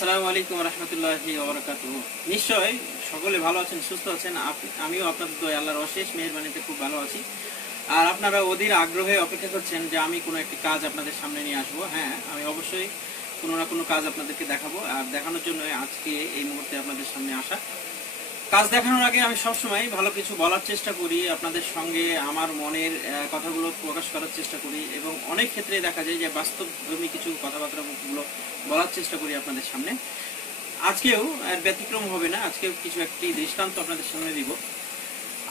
আসসালামু আলাইকুম রহমতুল্লাহি নিশ্চয় সকলে ভালো আছেন, সুস্থ আছেন। আমিও আপনাদের দয় আল্লাহর অশেষ মেহরবানিতে খুব ভালো আছি। আর আপনারা অধীর আগ্রহে অপেক্ষা করছেন যে আমি কোনো একটি কাজ আপনাদের সামনে নিয়ে আসব। হ্যাঁ আমি অবশ্যই কোনো না কোনো কাজ আপনাদেরকে দেখাবো। আর দেখানোর জন্য আজকে এই মুহূর্তে আপনাদের সামনে আসা। কাজ দেখানোর আগে আমি সবসময় ভালো কিছু বলার চেষ্টা করি, আপনাদের সঙ্গে আমার মনের কথাগুলো প্রকাশ করার চেষ্টা করি এবং অনেক ক্ষেত্রে দেখা যায় যে বাস্তবধর্মী কিছু কথাবার্তাগুলো বলার চেষ্টা করি আপনাদের সামনে। আজকেও আর ব্যতিক্রম হবে না, আজকেও কিছু একটি দৃষ্টান্ত আপনাদের সামনে দিব।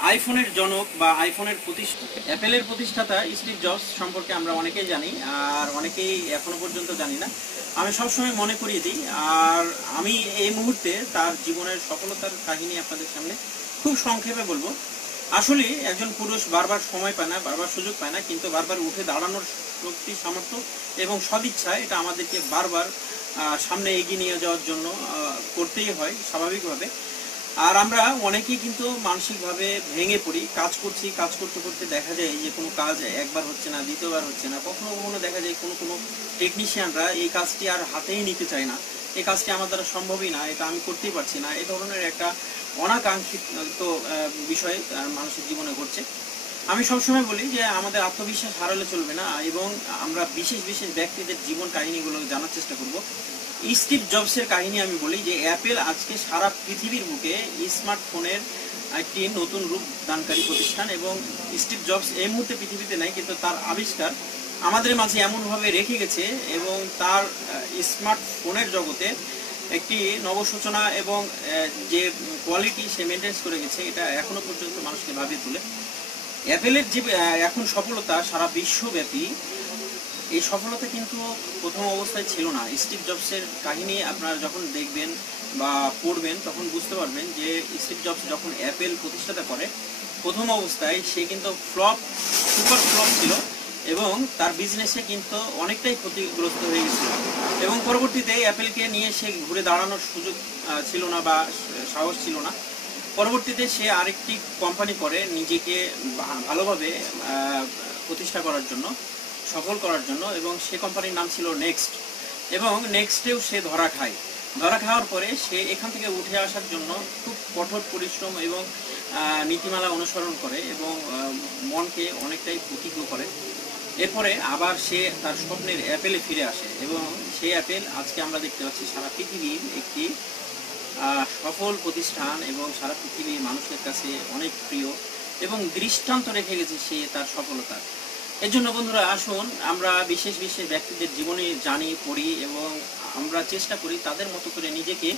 আইফোনের জনক বা আইফোনের প্রতিষ্ঠা, অ্যাপেলের প্রতিষ্ঠাতা স্টিভ জবস সম্পর্কে আমরা অনেকেই জানি, আর অনেকেই এখনও পর্যন্ত জানি না। আমি সবসময় মনে করিয়ে দিই, আর আমি এই মুহূর্তে তার জীবনের সফলতার কাহিনী আপনাদের সামনে খুব সংক্ষেপে বলব। আসলে একজন পুরুষ বারবার সময় পায় না, বারবার সুযোগ পায় না, কিন্তু বারবার উঠে দাঁড়ানোর শক্তি, সামর্থ্য এবং সদিচ্ছা, এটা আমাদেরকে বারবার সামনে এগিয়ে নিয়ে যাওয়ার জন্য করতেই হয়, স্বাভাবিকভাবে। আর আমরা অনেকেই কিন্তু মানসিকভাবে ভেঙে পড়ি, কাজ করছি, কাজ করতে করতে দেখা যায় যে কোনো কাজ একবার হচ্ছে না, দ্বিতীয়বার হচ্ছে না, কখনো কখনো দেখা যায় কোনো কোনো টেকনিশিয়ানরা এই কাজটি আর হাতেই নিতে চায় না। এই কাজটি আমার দ্বারা সম্ভবই না, এটা আমি করতেই পারছি না এই ধরনের একটা অনাকাঙ্ক্ষিত বিষয় মানুষের জীবনে ঘটছে। আমি সবসময় বলি যে আমাদের আত্মবিশ্বাস হারালে চলবে না, এবং আমরা বিশেষ বিশেষ ব্যক্তিদের জীবন কাহিনীগুলো জানার চেষ্টা করব। স্টিভ জবসের কাহিনী আমি বলি যে, অ্যাপেল আজকে সারা পৃথিবীর বুকে স্মার্টফোনের একটি নতুন রূপ দানকারী প্রতিষ্ঠান এবং স্টিভ জবস এই মুহূর্তে পৃথিবীতে নাই, কিন্তু তার আবিষ্কার আমাদের মাঝে এমনভাবে রেখে গেছে এবং তার স্মার্টফোনের জগতে একটি নবসূচনা এবং যে কোয়ালিটি সে মেনটেন্স করে গেছে, এটা এখনও পর্যন্ত মানুষকে ভাবিয়ে তোলে। অ্যাপেলের যে এখন সফলতা সারা বিশ্বব্যাপী এই সফলতা কিন্তু প্রথম অবস্থায় ছিল না। স্টিভ জবসের কাহিনী আপনারা যখন দেখবেন বা পড়বেন, তখন বুঝতে পারবেন যে স্টিভ জবস যখন অ্যাপেল প্রতিষ্ঠাতা করে, প্রথম অবস্থায় সে কিন্তু ফ্লপ সুপার ফ্লপ ছিল এবং তার বিজনেসে কিন্তু অনেকটাই ক্ষতিগ্রস্ত হয়ে গেছিল। এবং পরবর্তীতে অ্যাপেলকে নিয়ে সে ঘুরে দাঁড়ানোর সুযোগ ছিল না বা সাহস ছিল না। পরবর্তীতে সে আরেকটি কোম্পানি করে নিজেকে ভালোভাবে প্রতিষ্ঠা করার জন্য। সফল করার জন্য এবং সে কোম্পানির নাম ছিল নেক্সট এবং নেক্সটেও সে ধরা খায়। ধরা খাওয়ার পরে সে এখান থেকে উঠে আসার জন্য খুব কঠোর পরিশ্রম এবং নীতিমালা অনুসরণ করে এবং মনকে অনেকটাই প্রতিজ্ঞ করে। এরপরে আবার সে তার স্বপ্নের অ্যাপেলে ফিরে আসে এবং সেই অ্যাপেল আজকে আমরা দেখতে পাচ্ছি সারা পৃথিবীর একটি সফল প্রতিষ্ঠান এবং সারা পৃথিবীর মানুষের কাছে অনেক প্রিয় এবং দৃষ্টান্ত রেখে গেছে সে তার সফলতা। এর জন্য বন্ধুরা আসুন, আমরা বিশেষ বিশেষ ব্যক্তিদের জীবনে জানি, পড়ি এবং আমরা চেষ্টা করি তাদের মতো করে নিজেকে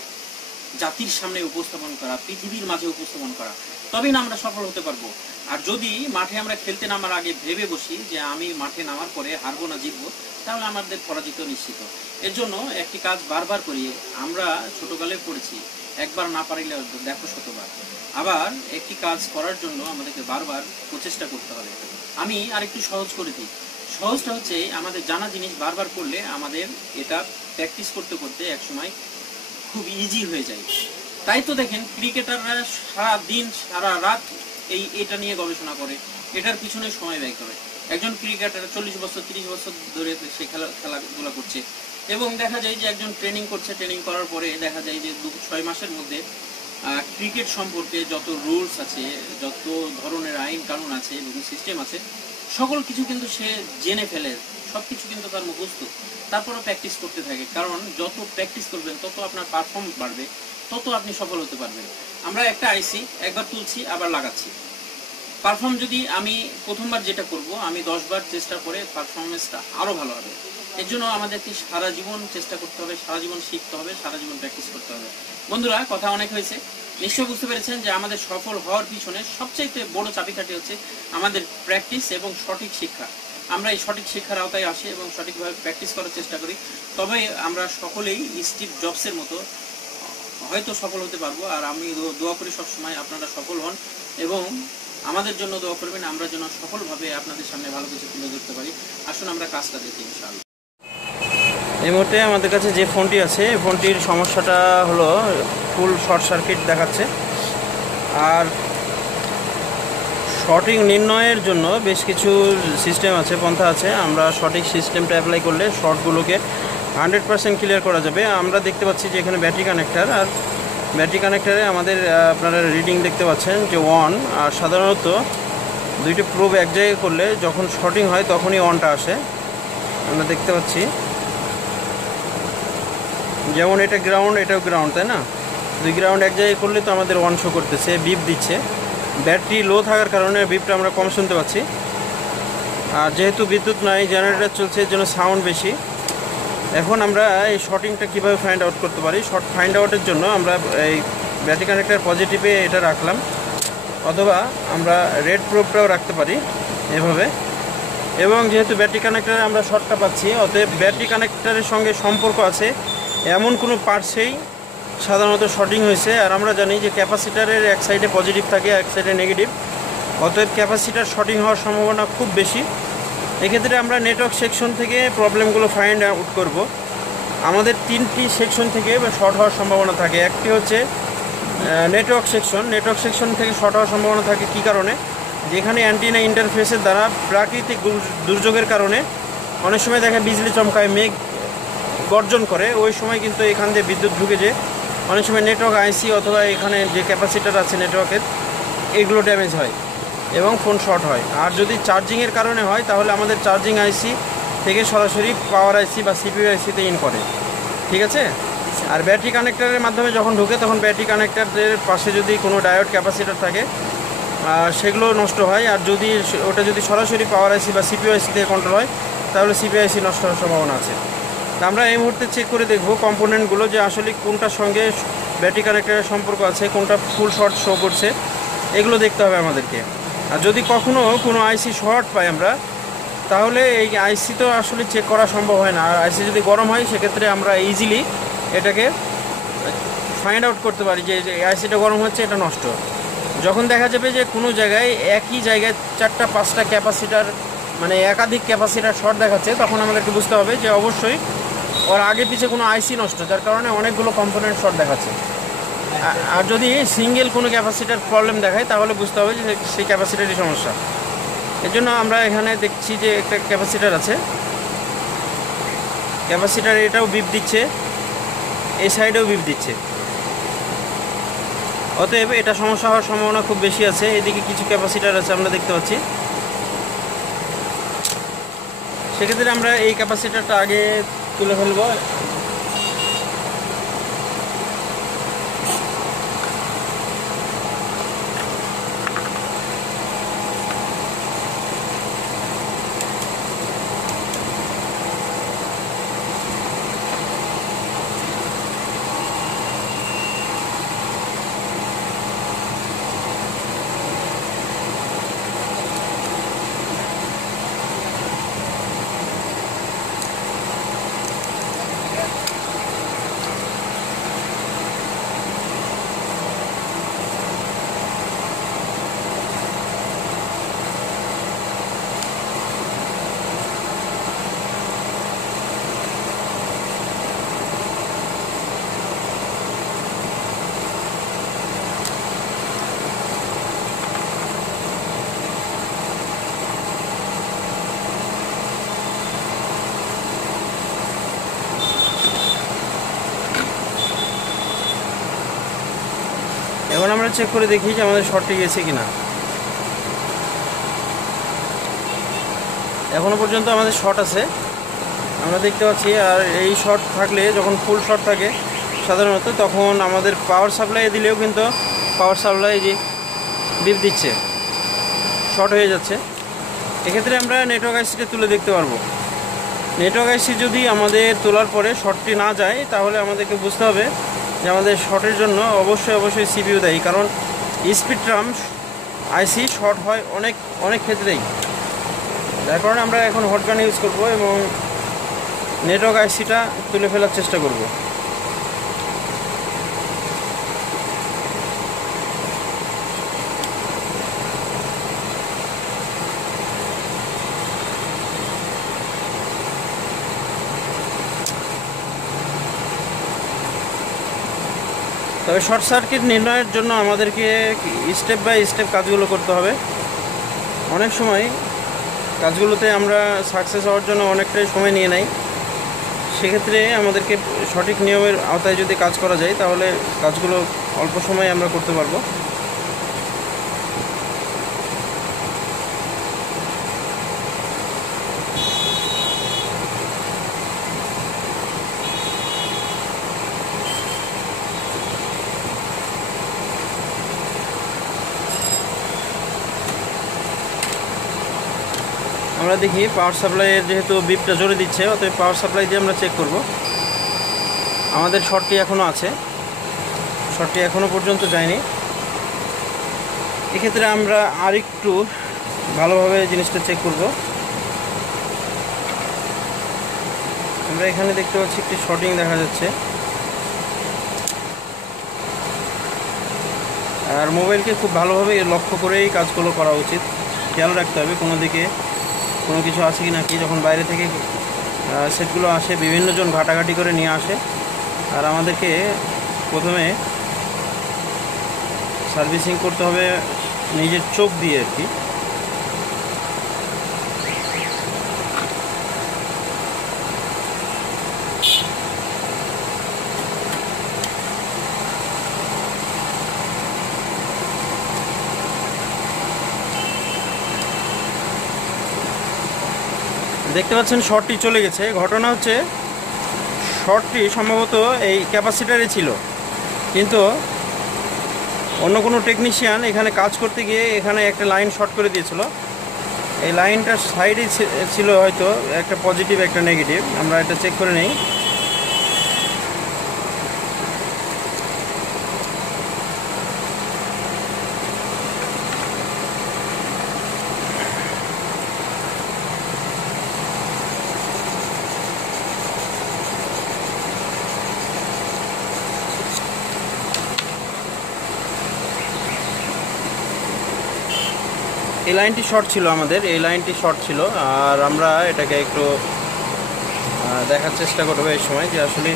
জাতির সামনে উপস্থাপন করা, পৃথিবীর মাঝে উপস্থাপন করা। তবেই না আমরা সফল হতে পারব। আর যদি মাঠে আমরা খেলতে নামার আগে ভেবে বসি যে আমি মাঠে নামার পরে হারবো না জিতবো, তাহলে আমাদের পরাজিত নিশ্চিত। এর জন্য একটি কাজ বারবার করি, আমরা ছোটকালে পড়েছি, একবার না পারিলে দেখো শতবার। আবার একটি কাজ করার জন্য আমাদেরকে বারবার প্রচেষ্টা করতে হবে। আমি আরেকটু সহজ করে দিই। সহজটা হচ্ছে আমাদের জানা জিনিস বারবার করলে আমাদের এটা প্র্যাকটিস করতে করতে একসময় খুব ইজি হয়ে যায়। তাই তো দেখেন ক্রিকেটাররা সারা দিন সারা রাত এই এটা নিয়ে গবেষণা করে। এটার পিছনে সময় ব্যয় করে। একজন ক্রিকেটার চল্লিশ বছর, তিরিশ বছর ধরে সে খেলা, খেলাধুলা করছে। এবং দেখা যায় যে একজন ট্রেনিং করছে ট্রেনিং করার পরে দেখা যায় যে দু, ছয় মাসের মধ্যে ক্রিকেট সম্পর্কে যত রুলস আছে, যত ধরনের আইন কানুন আছে এবং সিস্টেম আছে, সকল কিছু কিন্তু সে জেনে ফেলে সব কিছু কিন্তু তার মুখস্থ। তারপরও প্র্যাকটিস করতে থাকে, কারণ যত প্র্যাকটিস করবেন, তত আপনার পারফর্ম বাড়বে, তত আপনি সফল হতে পারবেন। আমরা একটা আইসি, একবার তুলছি, আবার লাগাচ্ছি। পারফর্ম যদি আমি প্রথমবার যেটা করব, আমি দশবার চেষ্টা করে পারফরমেন্সটা আরও ভালো হবে। এর জন্য আমাদেরকে সারা জীবন চেষ্টা করতে হবে, সারা জীবন শিখতে হবে, সারা জীবন প্র্যাকটিস করতে হবে। বন্ধুরা, কথা অনেক হয়েছে। নিশ্চয়ই বুঝতে পেরেছেন যে আমাদের সফল হওয়ার পিছনে সবচাইতে বড় চাবিকাঠি হচ্ছে আমাদের প্র্যাকটিস এবং সঠিক শিক্ষা। আমরা এই সঠিক শিক্ষার আওতায় আসি এবং সঠিকভাবে প্র্যাকটিস করার চেষ্টা করি। তবে আমরা সকলেই স্টিভ জবসের মতো হয়তো সফল হতে পারব আর আমি দোয়া করি সবসময় আপনারা সফল হন এবং আমাদের জন্য দোয়া করবেন, আমরা যেন সফলভাবে আপনাদের সামনে ভালো কিছু তুলে ধরতে পারি। আসুন আমরা কাজটা দেখি ইনশাআল্লাহ। এই মুহূর্তে আমাদের কাছে যে ফোনটি আছে, এই ফোনটির সমস্যাটা হলো ফুল শর্ট সার্কিট দেখাচ্ছে। আর সঠিক নির্ণয়ের জন্য বেশ কিছু সিস্টেম আছে, পন্থা আছে। আমরা সঠিক সিস্টেমটা অ্যাপ্লাই করলে শর্টগুলোকে হান্ড্রেড পার্সেন্ট ক্লিয়ার করা যাবে। আমরা দেখতে পাচ্ছি যে এখানে ব্যাটারি কানেক্টার আর ব্যাটারি কানেক্টারে আমাদের আপনারা রিডিং দেখতে পাচ্ছেন যে ওয়ান আর সাধারণত দুইটি প্রোব এক জায়গায় করলে যখন শর্টিং হয় তখনই অনটা আসে। আমরা দেখতে পাচ্ছি। যেমন এটা গ্রাউন্ড এটাও গ্রাউন্ড তাই না? দুই গ্রাউন্ড এক জায়গায় করলে তো আমাদের ওয়ান শো করতেছে বিপ দিচ্ছে। ব্যাটারি লো থাকার কারণে বিপটা আমরা কম শুনতে পাচ্ছি। আর যেহেতু বিদ্যুৎ নাই জেনারেটর চলছে, এর জন্য সাউন্ড বেশি। এখন আমরা এই শর্টিংটা কীভাবে ফাইন্ড আউট করতে পারি? শর্ট ফাইন্ড আউটের জন্য আমরা এই ব্যাটারি কানেক্টার পজিটিভে এটা রাখলাম। অথবা আমরা রেড প্রোবটাও রাখতে পারি এভাবে। এবং যেহেতু ব্যাটারি কানেক্টারে আমরা শর্টটা পাচ্ছি, অতএব ব্যাটারি কানেক্টারের সঙ্গে সম্পর্ক আছে। এমন কোনো পার্টসেই সাধারণত শর্টিং হয়েছে। আর আমরা জানি যে ক্যাপাসিটারের এক সাইডে পজিটিভ থাকে এক সাইডে নেগেটিভ অতএব ক্যাপাসিটার শর্টিং হওয়ার সম্ভাবনা খুব বেশি। এক্ষেত্রে আমরা নেটওয়ার্ক সেকশন থেকে প্রবলেমগুলো ফাইন্ড আউট করব। আমাদের তিনটি সেকশন থেকে শর্ট হওয়ার সম্ভাবনা থাকে। একটি হচ্ছে নেটওয়ার্ক সেকশন নেটওয়ার্ক সেকশন থেকে শর্ট হওয়ার সম্ভাবনা থাকে কী কারণে? যেখানে অ্যান্টিনা ইন্টারফেসের দ্বারা প্রাকৃতিক দুর্যোগের কারণে অনেক সময় দেখা বিজলি চমকায়, মেঘ গর্জন করে, ওই সময় কিন্তু এখান দিয়ে বিদ্যুৎ ঢুকে যে অনেক সময় নেটওয়ার্ক আইসি অথবা এখানে যে ক্যাপাসিটার আছে নেটওয়ার্কের এগুলো ড্যামেজ হয় এবং ফোন শর্ট হয়। আর যদি চার্জিংয়ের কারণে হয়, তাহলে আমাদের চার্জিং আইসি থেকে সরাসরি পাওয়ার আইসি বা সিপিইউ আইসিতে ইন করে। ঠিক আছে? আর ব্যাটারি কানেক্টারের মাধ্যমে যখন ঢুকে, তখন ব্যাটারি কানেক্টারের পাশে যদি কোনো ডায়োড ক্যাপাসিটার থাকে সেগুলো নষ্ট হয়। আর যদি ওটা যদি সরাসরি পাওয়ার আইসি বা সিপিইউ আইসি থেকে কন্ট্রোল হয়, তাহলে সিপিআইসি নষ্ট হওয়ার সম্ভাবনা আছে। আমরা এই মুহূর্তে চেক করে দেখব কম্পোনেন্টগুলো যে আসলে কোনটার সঙ্গে ব্যাটারি কানেক্টারের সম্পর্ক আছে, কোনটা ফুল শর্ট শো করছে, এগুলো দেখতে হবে আমাদেরকে। আর যদি কখনও কোনো আইসি শর্ট পাই আমরা, তাহলে এই আইসি তো আসলে চেক করা সম্ভব হয় না। আর আইসি যদি গরম হয়, সেক্ষেত্রে আমরা ইজিলি এটাকে ফাইন্ড আউট করতে পারি যে আইসিটা গরম হচ্ছে, এটা নষ্ট। যখন দেখা যাবে যে কোনো জায়গায় একই জায়গায় চারটা, পাঁচটা ক্যাপাসিটার মানে একাধিক ক্যাপাসিটার শর্ট দেখাচ্ছে, তখন আমাদেরকে বুঝতে হবে যে অবশ্যই ওর আগে পিছে কোনো আইসি নষ্ট, যার কারণে অনেকগুলো কম্পোনেন্ট শর্ট দেখাচ্ছে। আর যদি সিঙ্গেল কোনো ক্যাপাসিটার প্রবলেম দেখায়, তাহলে বুঝতে হবে যে সেই ক্যাপাসিটারই সমস্যা। এর জন্য আমরা এখানে দেখছি যে একটা ক্যাপাসিটার আছে। ক্যাপাসিটার এটাও বিপ দিচ্ছে এই সাইডেও বিপ দিচ্ছে। অতএব এটা সমস্যা হওয়ার সম্ভাবনা খুব বেশি আছে। এদিকে কিছু ক্যাপাসিটার আছে, আমরা দেখতে পাচ্ছি। সেক্ষেত্রে আমরা এই ক্যাপাসিটারটা আগে তুলে ফেলব চেক করে দেখি যে আমাদের শর্টে গেছে কিনা। এখনও পর্যন্ত আমাদের শর্ট আছে। আমরা দেখতে পাচ্ছি, আর এই শর্ট থাকলে, যখন ফুল শর্ট থাকে, সাধারণত তখন আমাদের পাওয়ার সাপ্লাই দিলেও কিন্তু পাওয়ার সাপ্লাই যে বিপ দিচ্ছে শর্ট হয়ে যাচ্ছে। এক্ষেত্রে আমরা নেটওয়ার্ক আইসিটা তুলে দেখতে পারব। নেটওয়ার্ক আইসি যদি আমাদের তোলার পরে শর্টটি না যায়, তাহলে আমাদেরকে বুঝতে হবে যে আমাদের শর্টের জন্য অবশ্যই অবশ্যই সিপিউ দেয়, কারণ স্পিড ট্রাম আইসি শর্ট হয় অনেক অনেক ক্ষেত্রেই। যার কারণে আমরা এখন হটগান ইউজ করব এবং নেটওয়ার্ক আইসিটা তুলে ফেলার চেষ্টা করব। তবে শর্ট সার্কিট নির্ণয়ের জন্য আমাদেরকে স্টেপ বাই স্টেপ কাজগুলো করতে হবে। অনেক সময় কাজগুলোতে আমরা সাকসেস হওয়ার জন্য অনেকটাই সময় নিয়ে নেই। সেক্ষেত্রে আমাদেরকে সঠিক নিয়মের আওতায় যদি কাজ করা যায়, তাহলে কাজগুলো অল্প সময়ে আমরা করতে পারব। আমরা দেখি পাওয়ার সাপ্লাইয়ের যেহেতু বিপটা জোরে দিচ্ছে, অতএব পাওয়ার সাপ্লাই দিয়ে আমরা চেক করব। আমাদের শর্টটি এখনও আছে। শর্টটি এখনও পর্যন্ত যায়নি। এক্ষেত্রে আমরা আরেকটু ভালোভাবে জিনিসটা চেক করব। আমরা এখানে দেখতে পাচ্ছি একটি শর্টিং দেখা যাচ্ছে। আর মোবাইলকে খুব ভালোভাবে লক্ষ্য করেই কাজগুলো করা উচিত। খেয়াল রাখতে হবে কোনো দিকে কোনো কিছু আছে কি না কি যখন বাইরে থেকে সেটগুলো আসে, বিভিন্নজন ঘাটাঘাটি করে নিয়ে আসে। আর আমাদেরকে প্রথমে সার্ভিসিং করতে হবে নিজের চোখ দিয়ে আর কি। দেখতে পাচ্ছেন শর্টটি চলে গেছে। ঘটনা হচ্ছে শর্টটি সম্ভবত এই ক্যাপাসিটারে ছিল। কিন্তু অন্য কোনো টেকনিশিয়ান এখানে কাজ করতে গিয়ে এখানে একটা লাইন শর্ট করে দিয়েছিল। এই লাইনটার সাইডে ছিল হয়তো একটা পজিটিভ একটা নেগেটিভ আমরা এটা চেক করে নেই। এই লাইনটি শর্ট ছিল আমাদের এই লাইনটি শর্ট ছিল। আর আমরা এটাকে একটু দেখার চেষ্টা করব এই সময় যে আসলে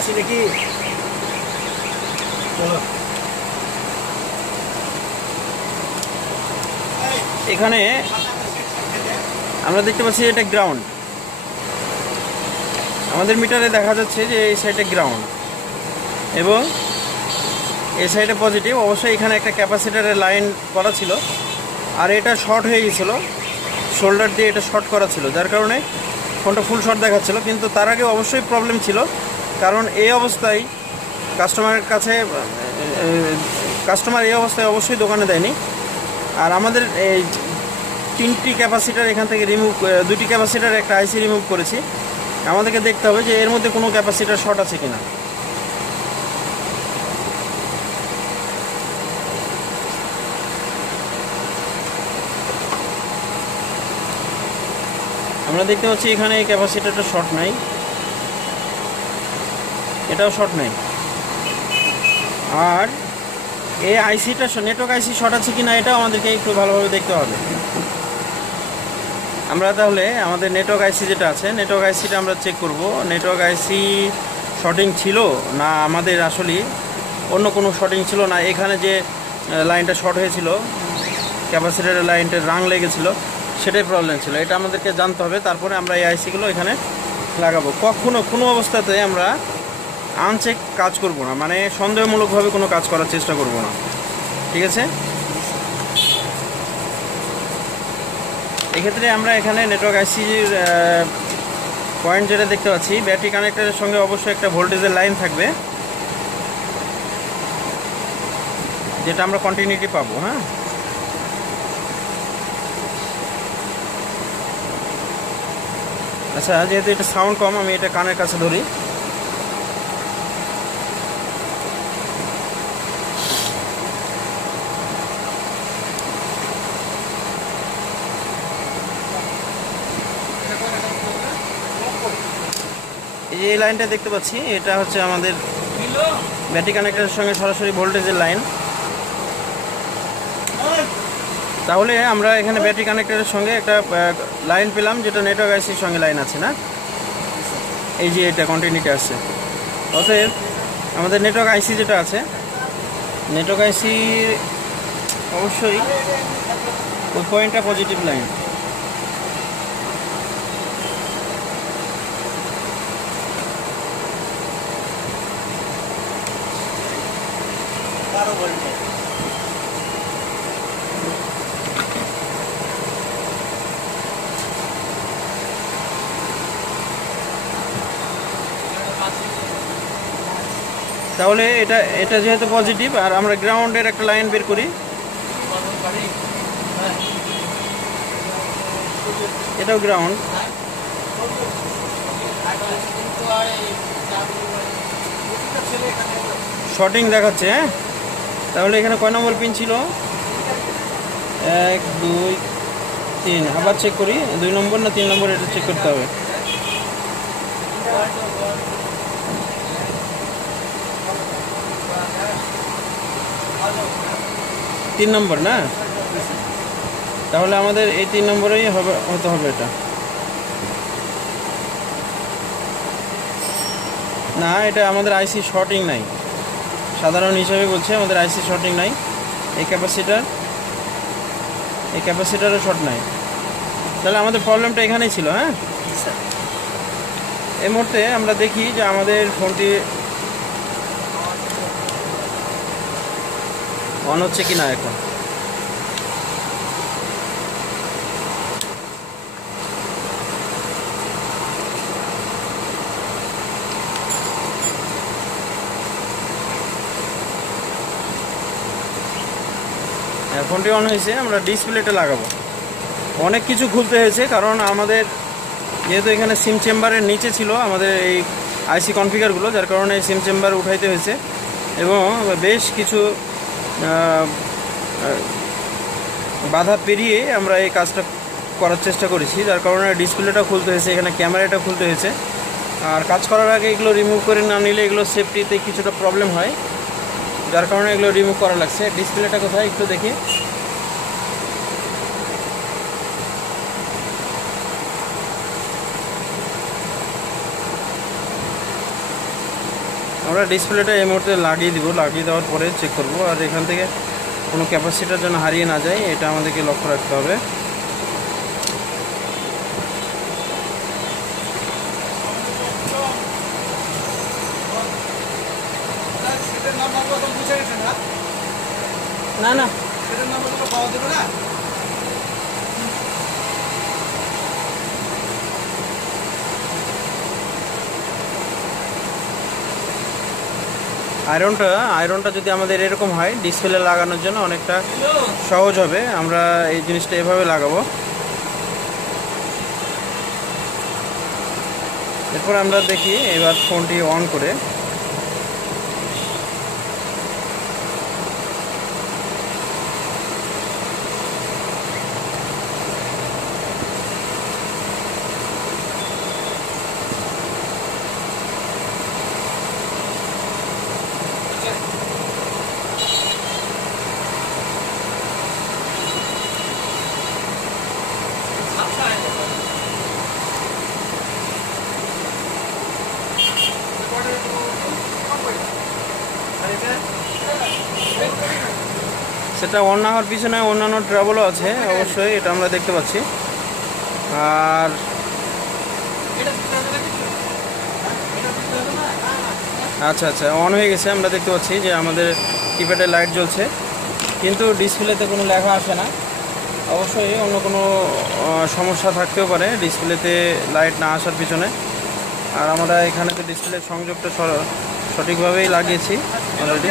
আসে নাকি? চলো। এখানে আমরা দেখতে পাচ্ছি এটা গ্রাউন্ড আমাদের মিটারে দেখা যাচ্ছে যে এই সাইডে গ্রাউন্ড এবং এই সাইডে পজিটিভ অবশ্যই এখানে একটা ক্যাপাসিটারের লাইন করা ছিল। আর এটা শর্ট হয়ে গেছিল শোল্ডার দিয়ে এটা শর্ট করা ছিল, যার কারণে ফোনটা ফুল শর্ট দেখাচ্ছিল। কিন্তু তার আগে অবশ্যই প্রবলেম ছিল, কারণ এই অবস্থায় কাস্টমারের কাছে কাস্টমার এই অবস্থায় অবশ্যই দোকানে দেয়নি। আর আমাদের এই তিনটি ক্যাপাসিটার এখান থেকে রিমুভ দুটি ক্যাপাসিটার একটা আইসি রিমুভ করেছি। আমাদেরকে দেখতে হবে যে এর মধ্যে কোনো ক্যাপাসিটার শর্ট আছে কিনা। আমরা দেখতে পাচ্ছি এখানে এই ক্যাপাসিটারটা শর্ট নাই। এটাও শর্ট নাই। আর এই আইসিটা নেটওয়ার্ক আইসি শর্ট আছে কিনা এটাও আমাদেরকে একটু ভালোভাবে দেখতে হবে। আমরা তাহলে আমাদের নেটওয়ার্ক আইসি যেটা আছে নেটওয়ার্ক আইসিটা আমরা চেক করব। নেটওয়ার্ক আইসি শর্টিং ছিল না আমাদের আসলে অন্য কোনো শর্টিং ছিল না? এখানে যে লাইনটা শর্ট হয়েছিল ক্যাপাসিটারের লাইনটা রাং লেগেছিল সেটাই প্রবলেম ছিল। এটা আমাদেরকে জানতে হবে, তারপরে আমরা এই আইসিগুলো এখানে লাগাবো। কখনো কোনো অবস্থাতে আমরা আনচেক কাজ করব না মানে সন্দেহমূলকভাবে কোনো কাজ করার চেষ্টা করব না। ঠিক আছে? এক্ষেত্রে আমরা এখানে নেটওয়ার্ক আইসির পয়েন্ট যেটা দেখতে পাচ্ছি ব্যাটারি কানেক্টরের সঙ্গে অবশ্যই একটা ভোল্টেজের লাইন থাকবে, যেটা আমরা কন্টিনিউটি পাবো হ্যাঁ? আচ্ছা যেহেতু এটা সাউন্ড কম আমি এটা কানের কাছে ধরি। এই লাইনটা দেখতে পাচ্ছি এটা হচ্ছে আমাদের ব্যাটারি কানেক্টরের সঙ্গে সরাসরি ভোল্টেজের লাইন তাহলে আমরা এখানে ব্যাটারি কানেক্টরের সঙ্গে একটা লাইন পেলাম, যেটা নেটওয়ার্ক আইসির সঙ্গে লাইন আছে না? এই যে এটা কন্টিনিউটি আসছে। অতএব আমাদের নেটওয়ার্ক আইসি যেটা আছে নেটওয়ার্ক আইসি অবশ্যই ওই পয়েন্টটা পজিটিভ লাইন তাহলে এটা এটা যেহেতু পজিটিভ আর আমরা গ্রাউন্ডের একটা লাইন বের করি। এটাও গ্রাউন্ড শর্টিং দেখাচ্ছে হ্যাঁ? তাহলে এখানে কয় নম্বর পিন ছিল? এক, দুই, তিন। আবার চেক করি, দুই নম্বর না তিন নম্বর এটা চেক করতে হবে? তিন নম্বর না? তাহলে আমাদের এই তিন নম্বরেই হবে হতে হবে এটা। না এটা আমাদের আইসি শর্টিং নাই। সাধারণ হিসাবে বলছে আমাদের আইসি শর্টিং নাই। এই ক্যাপাসিটার এই ক্যাপাসিটারও শর্ট নাই। তাহলে আমাদের প্রবলেমটা এখানেই ছিল হ্যাঁ? এই মুহূর্তে আমরা দেখি যে আমাদের ফোনটি অন হচ্ছে কি না এখন? হ্যাঁ, ফোনটি অন হয়েছে আমরা ডিসপ্লেটা লাগাবো। অনেক কিছু খুলতে হয়েছে কারণ আমাদের যেহেতু এখানে সিম চেম্বারের নিচে ছিল আমাদের এই আইসি কনফিগারগুলো যার কারণে সিম চেম্বার উঠাইতে হয়েছে। এবং বেশ কিছু বাধা পেরিয়ে আমরা এই কাজটা করার চেষ্টা করেছি। যার কারণে ডিসপ্লেটা খুলতে হয়েছে, এখানে ক্যামেরাটা খুলতে হয়েছে। আর কাজ করার আগে এগুলো রিমুভ করে না নিলে এগুলো সেফটিতে কিছুটা প্রবলেম হয়। যার কারণে এগুলো রিমুভ করা লাগছে। ডিসপ্লেটা কোথায় একটু দেখি। আমরা ডিসপ্লেটা এই মুহূর্তে লাগিয়ে দিব লাগিয়ে দেওয়ার পরে চেক করব। আর এখান থেকে কোনো ক্যাপাসিটার যেন হারিয়ে না যায় এটা আমাদেরকে লক্ষ্য রাখতে হবে। না? না সেটার নাম্বারগুলো পাওয়া যাবে না? আয়রনটা আয়রনটা যদি আমাদের এরকম হয় ডিসপ্লে লাগানোর জন্য অনেকটা সহজ হবে। আমরা এই জিনিসটা এভাবে লাগাবো। এরপর আমরা দেখি, এবার ফোনটি অন করে। সেটা অন হওয়ার পিছনে অন্যান্য ট্রাভেলও আছে, অবশ্যই এটা আমরা দেখতে পাচ্ছি। আর আচ্ছা আচ্ছা অন হয়ে গেছে, আমরা দেখতে পাচ্ছি যে আমাদের কিপ্যাডে লাইট জ্বলছে। কিন্তু ডিসপ্লেতে কোনো লেখা আসে না। অবশ্যই অন্য কোনো সমস্যা থাকতেও পারে ডিসপ্লেতে লাইট না আসার পিছনে। আর আমরা এখানে তো ডিসপ্লে সংযোগটা সঠিকভাবেই লাগিয়েছি অলরেডি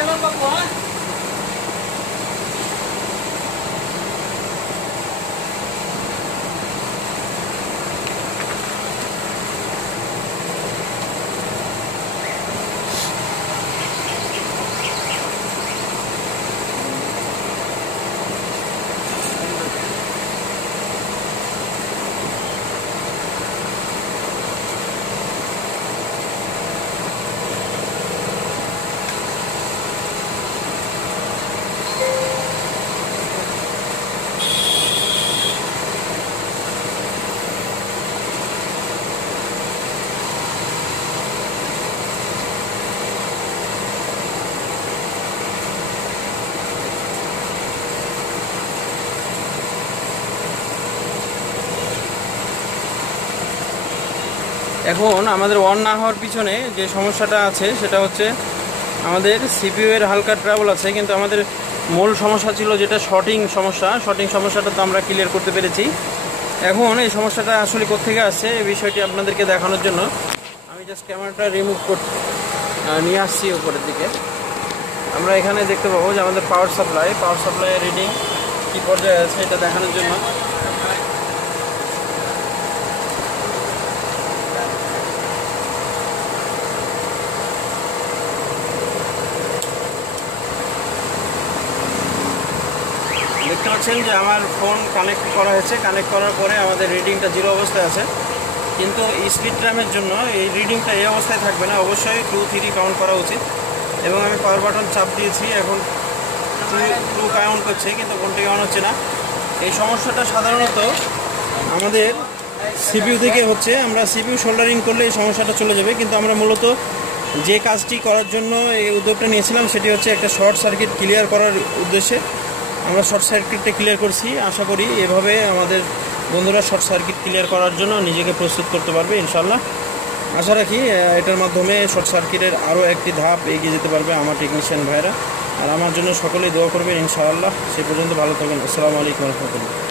এখন আমাদের অন না হওয়ার পিছনে যে সমস্যাটা আছে, সেটা হচ্ছে আমাদের সিপিইউ এর হালকা ট্রাবল আছে, কিন্তু আমাদের মূল সমস্যা ছিল যেটা শর্টিং সমস্যা। শর্টিং সমস্যাটা তো আমরা ক্লিয়ার করতে পেরেছি। এখন এই সমস্যাটা আসলে কোথেকে আসছে, এই বিষয়টি আপনাদেরকে দেখানোর জন্য। আমি জাস্ট ক্যামেরাটা রিমুভ করতে নিয়ে আসছি উপরের দিকে। আমরা এখানে দেখতে পাবো যে আমাদের power supply power supply reading কী পর্যায়ে আছে, এটা দেখানোর জন্য দেখতে পাচ্ছেন যে আমার ফোন কানেক্ট করা হয়েছে। কানেক্ট করার পরে আমাদের রিডিংটা জিরো অবস্থায় আছে। কিন্তু স্পিড ট্র্যামের জন্য এই রিডিংটা এই অবস্থায় থাকবে না। অবশ্যই টু থ্রি কাউন্ট করা উচিত। এবং আমি পাওয়ার বাটন চাপ দিয়েছি। এখন টু কাউন্ট করছে, কিন্তু কন্টিনিউ অন হচ্ছে না। এই সমস্যাটা সাধারণত আমাদের সিপিইউ থেকে হচ্ছে। আমরা সিপিইউ শোল্ডারিং করলে এই সমস্যাটা চলে যাবে। কিন্তু আমরা মূলত যে কাজটি করার জন্য এই উদ্যোগটা নিয়েছিলাম, সেটি হচ্ছে একটা শর্ট সার্কিট ক্লিয়ার করার উদ্দেশ্যে। আমরা শর্ট সার্কিটটা ক্লিয়ার করছি। আশা করি এভাবে আমাদের বন্ধুরা শর্ট সার্কিট ক্লিয়ার করার জন্য নিজেকে প্রস্তুত করতে পারবে ইনশাল্লাহ আশা রাখি এটার মাধ্যমে শর্ট সার্কিটের আরও একটি ধাপ এগিয়ে যেতে পারবে আমার টেকনিশিয়ান ভাইরা। আর আমার জন্য সকলেই দোয়া করবে ইনশাআল্লাহ। সে পর্যন্ত ভালো থাকবেন। আসসালামু আলাইকুম রহমতুল্লাহ।